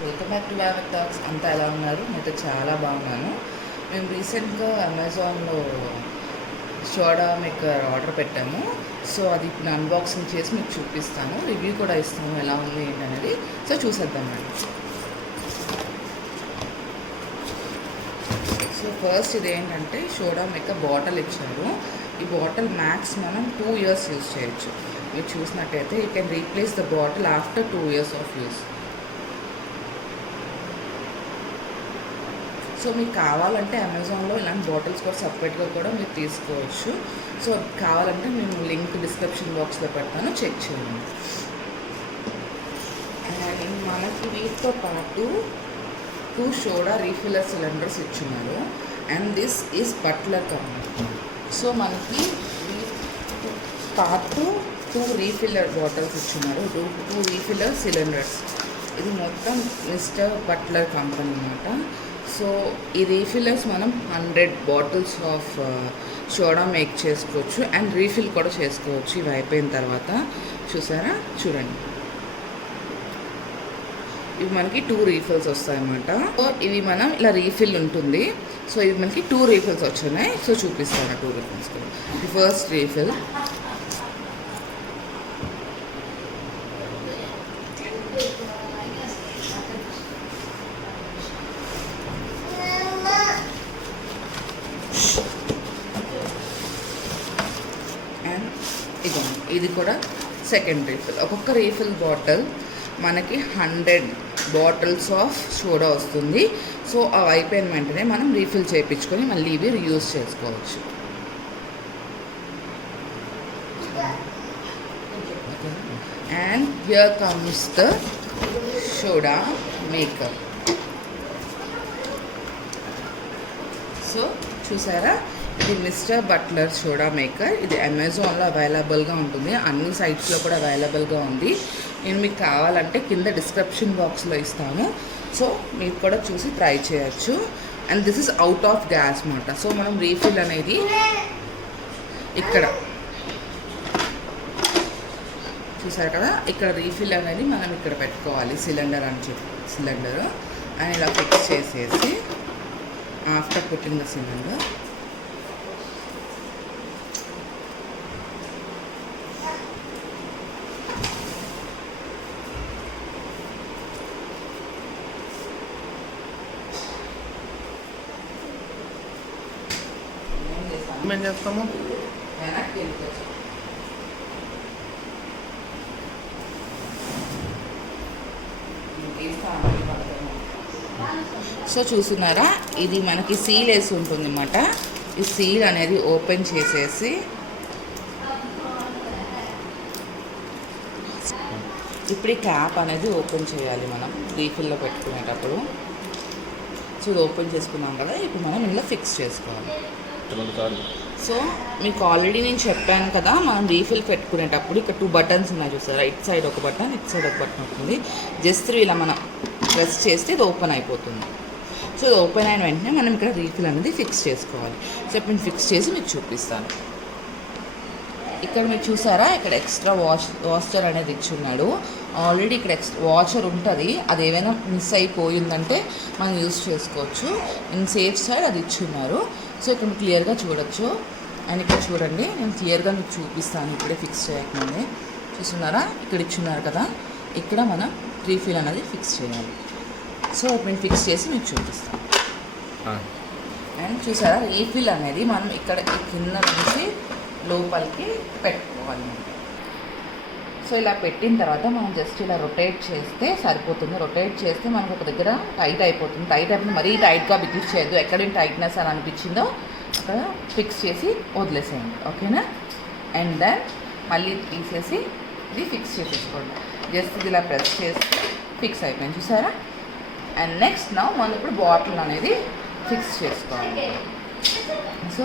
Welcome back to Vyavar talks. అంతా ఎలా ఉన్నారు? నేనైతే చాలా బాగున్నాను. మేము రీసెంట్గా అమెజాన్లో సోడా మేకర్ ఆర్డర్ పెట్టాము. సో అది ఇప్పుడు అన్బాక్సింగ్ చేసి మీకు చూపిస్తాను, రివ్యూ కూడా ఇస్తాను ఎలా ఉంది ఏంటనేది. సో చూసేద్దామండి. సో ఫస్ట్ ఇదేంటంటే సోడా మేకర్ బాటిల్ ఇచ్చారు. ఈ బాటిల్ మ్యాక్స్ మనం 2 years యూజ్ చేయొచ్చు. మీరు చూసినట్టయితే you can replace the bottle after 2 years of use. So మీకు కావాలంటే అమెజాన్లో ఇలాంటి బాటిల్స్ కూడా సపరేట్గా కూడా మీరు తీసుకోవచ్చు. సో కావాలంటే మేము లింక్ డిస్క్రిప్షన్ బాక్స్లో పెడతాను, చెక్ చేయండి. అండ్ మనకి వీటితో పాటు 2 సోడా రీఫిల్లర్ సిలిండర్స్ ఇచ్చున్నారు. And this is butler company. So మనకి పాటు 2 రీఫిల్లర్ బాటిల్స్ ఇచ్చున్నారు, 2 రీఫిల్లర్ సిలిండర్స్. ఇది మొత్తం మిస్టర్ బట్లర్ కంపెనీ అన్నమాట. సో ఈ రీఫిల్లర్స్ మనం 100 బాటిల్స్ ఆఫ్ సోడా మేక్ చేసుకోవచ్చు అండ్ రీఫిల్ కూడా చేసుకోవచ్చు. ఇవి అయిపోయిన తర్వాత చూసారా, చూడండి, ఇవి మనకి 2 రీఫిల్స్ వస్తాయన్నమాట. సో ఇవి మనం ఇలా రీఫిల్ ఉంటుంది. సో ఇవి మనకి 2 రీఫిల్స్ వచ్చాయి. సో చూపిస్తాను 2 రీఫిల్స్ కూడా. ది ఫస్ట్ రీఫిల్ ఇది కూడా సెకండ్ రీఫిల్. ఒక్కొక్క రీఫిల్ బాటిల్ మనకి 100 బాటిల్స్ ఆఫ్ సోడా వస్తుంది. సో అవి అయిపోయిన వెంటనే మనం రీఫిల్ చేయించుకొని మళ్ళీ ఇవి యూజ్ చేసుకోవచ్చు. And here comes the soda maker. So చూసారా, ఇది మిస్టర్ బట్లర్ సోడా మేకర్. ఇది అమెజాన్లో అవైలబుల్గా ఉంటుంది, అన్ని సైట్స్లో కూడా అవైలబుల్గా ఉంది. నేను మీకు కావాలంటే కింద డిస్క్రిప్షన్ బాక్స్లో ఇస్తాను. సో మీరు కూడా చూసి ట్రై చేయొచ్చు. And this is out of gas అన్నమాట. సో మనం రీఫిల్ అనేది ఇక్కడ చూసారు కదా, ఇక్కడ రీఫిల్ అనేది మనం ఇక్కడ పెట్టుకోవాలి. సిలిండర్ అని చెప్పి సిలిండర్ అని ఇలా ఫిక్స్ చేసేసి ఆఫ్టర్ పుట్టింగ్ ద సిలిండర్ ఏం చేస్తాము. సో చూస్తున్నారా, ఇది మనకి సీల్ వేసి ఉంటుంది అన్నమాట. ఈ సీల్ అనేది ఓపెన్ చేసేసి ఇప్పుడు ఈ క్యాప్ అనేది ఓపెన్ చేయాలి మనం రీఫిల్లో పెట్టుకునేటప్పుడు. సో ఇది ఓపెన్ చేసుకున్నాం కదా, ఇప్పుడు మనం ఇందులో ఫిక్స్ చేసుకోవాలి. సో మీకు ఆల్రెడీ నేను చెప్పాను కదా, మనం రీఫిల్ పెట్టుకునేటప్పుడు ఇక్కడ 2 బటన్స్ ఉన్నాయి చూసారా, ఇట్ సైడ్ ఒక బటన్, ఇట్ సైడ్ ఒక బటన్ ఉంటుంది. జస్ట్ ఇలా మనం ప్రెస్ చేస్తే ఇది ఓపెన్ అయిపోతుంది. సో ఇది ఓపెన్ అయిన వెంటనే మనం ఇక్కడ రీఫిల్ అనేది ఫిక్స్ చేసుకోవాలి. సో ఇప్పుడు నేను ఫిక్స్ చేసి మీకు చూపిస్తాను. ఇక్కడ మీరు చూసారా, ఇక్కడ ఎక్స్ట్రా వాషర్ అనేది ఇచ్చున్నాడు. ఆల్రెడీ ఇక్కడ ఎక్స్ట్రా వాషర్ ఉంటుంది, అది ఏమైనా మిస్ అయిపోయిందంటే మనం యూజ్ చేసుకోవచ్చు. ఇన్ సేఫ్ సైడ్ అది ఇచ్చున్నారు. సో ఇక్కడ మీరు క్లియర్గా చూడొచ్చు. అండ్ ఇక్కడ చూడండి, నేను క్లియర్గా మీకు చూపిస్తాను. ఇప్పుడే ఫిక్స్ చేయకముందే చూస్తున్నారా, ఇక్కడ ఇచ్చున్నారు కదా, ఇక్కడ మనం రీఫిల్ అనేది ఫిక్స్ చేయాలి. సో ఇప్పుడు నేను ఫిక్స్ చేసి మీకు చూపిస్తాను. అండ్ చూసారా, రీఫిల్ అనేది మనం ఇక్కడ ఈ కింద నుంచి లోపలికి పెట్టుకోవాలి. సో ఇలా పెట్టిన తర్వాత మనం జస్ట్ ఇలా రొటేట్ చేస్తే సరిపోతుంది. రొటేట్ చేస్తే మనకు ఒక దగ్గర టైట్ అయిపోతుంది. టైట్ అయిపోతుంది, మరీ టైట్గా బిగించ చేయొద్దు. ఎక్కడేం టైట్నెస్ అని అనిపించిందో అక్కడ ఫిక్స్ చేసి వదిలేసేయండి, ఓకేనా. అండ్ దెన్ మళ్ళీ తీసేసి ఇది ఫిక్స్ చేసేసుకోండి. జస్ట్ ఇది ఇలా ప్రెస్ చేస్తే ఫిక్స్ అయిపోయింది చూసారా. అండ్ నెక్స్ట్ మనం ఇప్పుడు బాటిల్ అనేది ఫిక్స్ చేసుకోవాలి. సో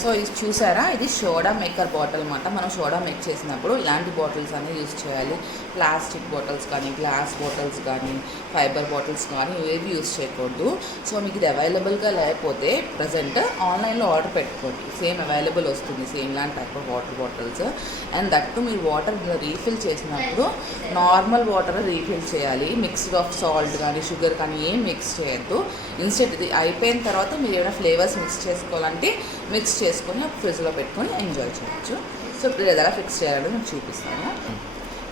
సో ఇది చూసారా, ఇది సోడా మేకర్ బాటిల్ అనమాట. మనం సోడా మేక్ చేసినప్పుడు ఇలాంటి బాటిల్స్ అనేవి యూజ్ చేయాలి. ప్లాస్టిక్ బాటిల్స్ కానీ, గ్లాస్ బాటిల్స్ కానీ, ఫైబర్ బాటిల్స్ కానీ ఏవి యూజ్ చేయకూడదు. సో మీకు ఇది అవైలబుల్గా లేకపోతే ప్రజెంట్ ఆన్లైన్లో ఆర్డర్ పెట్టుకోండి, సేమ్ అవైలబుల్ వస్తుంది, సేమ్ ఇలాంటి type of water bottles. And that మీరు వాటర్ రీఫిల్ చేసినప్పుడు నార్మల్ వాటర్ రీఫిల్ చేయాలి. మిక్స్డ్ ఆఫ్ సాల్ట్ కానీ షుగర్ కానీ ఏం మిక్స్ చేయొద్దు. ఇన్స్టెంట్ ఇది అయిపోయిన తర్వాత మీరు ఏమైనా ఫ్లేవర్స్ మిక్స్ చేసుకోవాలంటే మిక్స్ చేసుకొని ఫ్రిడ్జ్లో పెట్టుకొని ఎంజాయ్ చేయొచ్చు. సో ఇప్పుడు ఎలా ఫిక్స్ చేయాలని నేను చూపిస్తాను.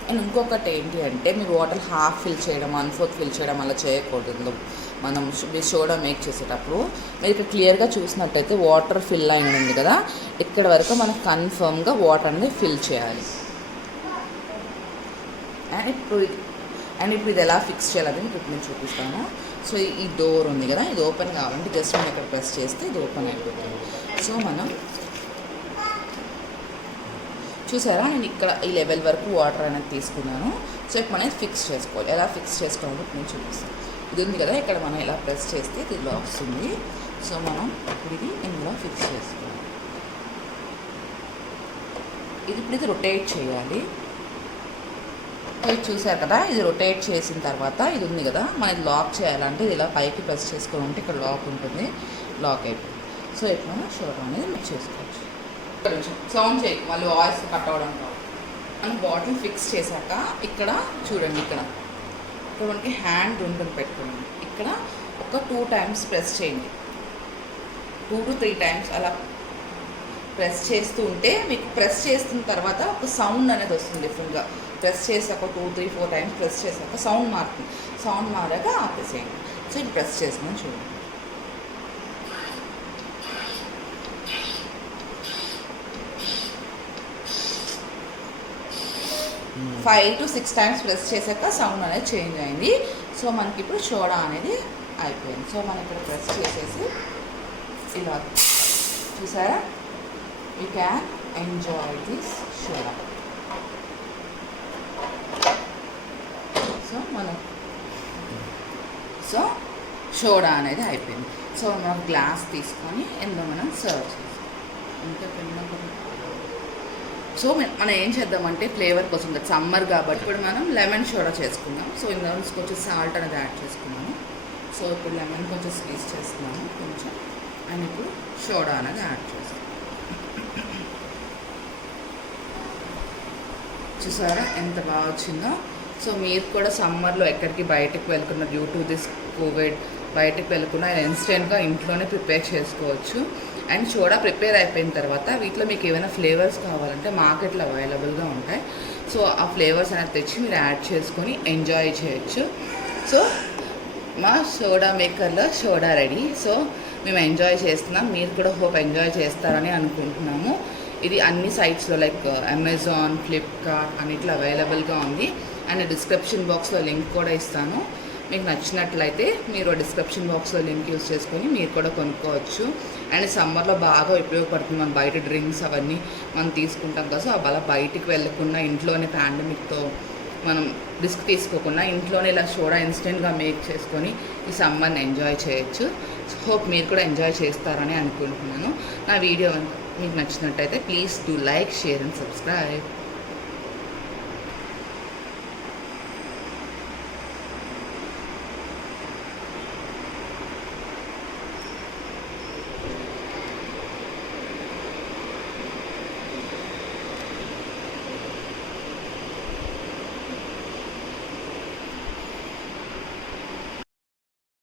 అండ్ ఇంకొకటి ఏంటి అంటే, మీరు వాటర్ హాఫ్ ఫిల్ చేయడం, 1/4 ఫిల్ చేయడం అలా చేయకూడదు. మనం సోడా మేక్ చేసేటప్పుడు మీరు ఇక్కడ క్లియర్గా చూసినట్టయితే వాటర్ ఫిల్ అయిన ఉంది కదా, ఇక్కడ వరకు మనం కన్ఫర్మ్గా వాటర్ అనేది ఫిల్ చేయాలి. అండ్ ఇప్పుడు ఇది ఎలా ఫిక్స్ చేయాలని ఇప్పుడు నేను చూపిస్తాను. సో ఈ డోర్ ఉంది కదా, ఇది ఓపెన్ కావాలంటే జస్ట్ మనం ఇక్కడ ప్రెస్ చేస్తే ఇది ఓపెన్ అయిపోతుంది. సో మనం చూసారా, నేను ఇక్కడ ఈ లెవెల్ వరకు వాటర్ అనేది తీసుకున్నాను. సో ఇప్పుడు మనం ఫిక్స్ చేసుకోవాలి. ఎలా ఫిక్స్ చేసుకోవాలని ఇప్పుడు నేను చూపిస్తాను. ఇది ఉంది కదా, ఇక్కడ మనం ఇలా ప్రెస్ చేస్తే ఇది ఇలా వస్తుంది. సో మనం ఇప్పుడు ఇది ఇందులో ఫిక్స్ చేసుకోవాలి. ఇప్పుడు ఇది రొటేట్ చేయాలి. ఇది చూసారు కదా, ఇది రొటేట్ చేసిన తర్వాత ఇది ఉంది కదా, మనం ఇది లాక్ చేయాలంటే ఇది ఇలా పైకి ప్రెస్ చేసుకొని ఉంటే ఇక్కడ లాక్ ఉంటుంది, లాక్ అయిపోతుంది. సో ఇప్పుడు మనం షోర్ అనేది మిక్స్ చేసుకోవచ్చు. ఇక్కడ నుంచి సౌండ్ చేయి, మళ్ళీ వాయిస్ కట్ అవ్వడం కాదు. మనం బాటిల్ ఫిక్స్ చేశాక ఇక్కడ చూడండి, ఇక్కడ మనకి హ్యాండ్ ఉంటుంది పెట్టుకోండి. ఇక్కడ ఒక 2 times ప్రెస్ చేయండి, 2 to 3 times అలా ప్రెస్ చేస్తూ ఉంటే మీకు ప్రెస్ చేస్తున్న తర్వాత ఒక సౌండ్ అనేది వస్తుంది డిఫరెంట్గా. ప్రెస్ చేసాక 2, 3, 4 times ప్రెస్ చేసాక సౌండ్ మారుతుంది. సౌండ్ మారాక ఆపేసేయండి. సో ఇది ప్రెస్ చేస్తున్నాను చూడండి. 5 to 6 times ప్రెస్ చేసాక సౌండ్ అనేది చేంజ్ అయింది. సో మనకి ఇప్పుడు సోడా అనేది అయిపోయింది. సో మనం ఇక్కడ ప్రెస్ చేసేసి ఇలా చూసారా, you can enjoy this soda. So soda అనేది అయిపోయింది. సో మనం గ్లాస్ తీసుకొని ఇందులో మనం సర్వ్ చేస్తాం. సో మనం ఏం చేద్దామంటే ఫ్లేవర్ కోసం సమ్మర్ కాబట్టి ఇప్పుడు మనం లెమన్ సోడా చేసుకుందాం. సో ఇందులో కొంచెం సాల్ట్ అనేది యాడ్ చేసుకున్నాము. సో ఇప్పుడు లెమన్ కొంచెం స్క్వీజ్ చేస్తున్నాము కొంచెం, అండ్ ఇప్పుడు సోడా అనేది యాడ్ చేస్తాం. చూసారా ఎంత బాగా వచ్చిందో. సో మీరు కూడా సమ్మర్లో ఎక్కడికి బయటకు వెళ్తున్న డ్యూ టు దిస్ కోవిడ్ బయటకు వెళ్ళకుండా ఇన్స్టెంట్గా ఇంట్లోనే ప్రిపేర్ చేసుకోవచ్చు. అండ్ సోడా ప్రిపేర్ అయిపోయిన తర్వాత వీటిలో మీకు ఏమైనా ఫ్లేవర్స్ కావాలంటే మార్కెట్లో అవైలబుల్గా ఉంటాయి. సో ఆ ఫ్లేవర్స్ అనేది తెచ్చి మీరు యాడ్ చేసుకొని ఎంజాయ్ చేయొచ్చు. సో మా సోడా మేకర్లో సోడా రెడీ. సో మేము ఎంజాయ్ చేస్తున్నాం, మీరు కూడా హోప్ ఎంజాయ్ చేస్తారని అనుకుంటున్నాము. ఇది అన్ని సైట్స్లో లైక్ అమెజాన్, ఫ్లిప్కార్ట్ అన్నిట్లో అవైలబుల్గా ఉంది. అండ్ డిస్క్రిప్షన్ బాక్స్లో లింక్ కూడా ఇస్తాను. మీకు నచ్చినట్లయితే మీరు డిస్క్రిప్షన్ బాక్స్లో లింక్ యూజ్ చేసుకొని మీరు కూడా కొనుక్కోవచ్చు. అండ్ సమ్మర్లో బాగా ఉపయోగపడుతుంది. మనం బయట డ్రింక్స్ అవన్నీ మనం తీసుకుంటాం కదా, సో అలా బయటికి వెళ్ళకుండా ఇంట్లోనే పాండమిక్తో మనం రిస్క్ తీసుకోకుండా ఇంట్లోనే ఇలా సోడా ఇన్స్టెంట్గా మేక్ చేసుకొని ఈ సమ్మర్ని ఎంజాయ్ చేయొచ్చు. హోప్ మీరు కూడా ఎంజాయ్ చేస్తారని అనుకుంటున్నాను. నా వీడియో మీకు నచ్చినట్టయితే please do like, share and subscribe.